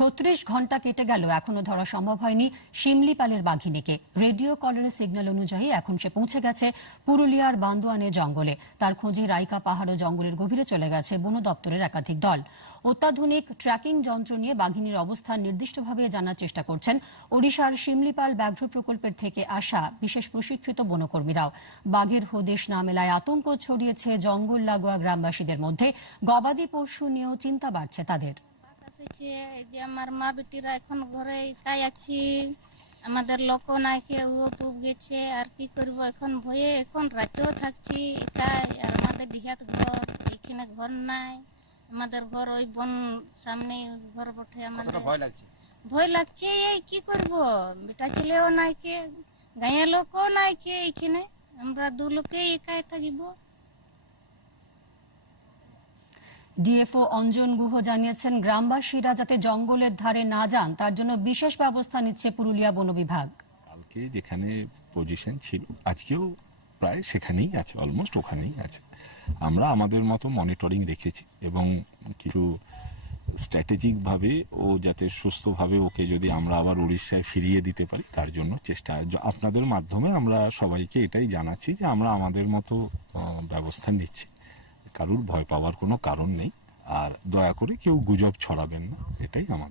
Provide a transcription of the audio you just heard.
ছত্রিশ ঘণ্টা কেটে গেল, এখনও ধরা সম্ভব হয়নি শিমলিপালের বাঘিনীকে। রেডিও কলারের সিগন্যাল অনুযায়ী এখন সে পৌঁছে গেছে পুরুলিয়ার বান্দোয়ানের জঙ্গলে। তার খোঁজে রাইকা পাহাড় ও জঙ্গলের গভীরে চলে গেছে বন দপ্তরের একাধিক দল। অত্যাধুনিক ট্র্যাকিং যন্ত্র নিয়ে বাঘিনীর অবস্থান নির্দিষ্টভাবে জানার চেষ্টা করছেন ওড়িশার শিমলিপাল ব্যাঘ্র প্রকল্পের থেকে আসা বিশেষ প্রশিক্ষিত বনকর্মীরাও। বাঘের হদেশ না মেলায় আতঙ্ক ছড়িয়েছে জঙ্গল লাগোয়া গ্রামবাসীদের মধ্যে। গবাদি পশু নিয়েও চিন্তা বাড়ছে তাদের। এসেছে যে আমার মা বেটিরা এখন ঘরে একাই আছি। আমাদের লোক নাই কেউ পুব গেছে আর কি করব? এখন ভয়ে এখন রাতেও থাকছি একাই আর আমাদের ডিহাত ঘর এখানে ঘর নাই। আমাদের ঘর ওই বন সামনে ঘর বটে আমাদের। ভয় লাগছে? ভয় লাগছে এই কি করব? বেটা ছেলেও নাই কে গাঁয়ের লোকও নাই কে এখানে? আমরা দু লোকেই একাই থাকিব। ডিএফও অঞ্জন গুহ জানিয়েছেন, গ্রামবাসীরা যাতে জঙ্গলের ধারে না যান, তার জন্য বিশেষ ব্যবস্থা নিচ্ছে পুরুলিয়া বন বিভাগ। কালকে যেখানে পজিশন ছিল, আজকেও প্রায় সেখানেই আছে অলমোস্ট ওখানেই আছে। আমরা আমাদের মতো মনিটরিং রেখেছি এবং কিছু স্ট্র্যাটেজিকভাবে ও যাতে সুস্থভাবে ওকে যদি আমরা আবার উড়িষ্যায় ফিরিয়ে দিতে পারি, তার জন্য চেষ্টা। আপনাদের মাধ্যমে আমরা সবাইকে এটাই জানাচ্ছি যে আমরা আমাদের মতো ব্যবস্থা নিচ্ছি। কারুর ভয় পাওয়ার কোনো কারণ নেই। আর দয়া করে কেউ গুজব ছড়াবেন না, এটাই আমাদের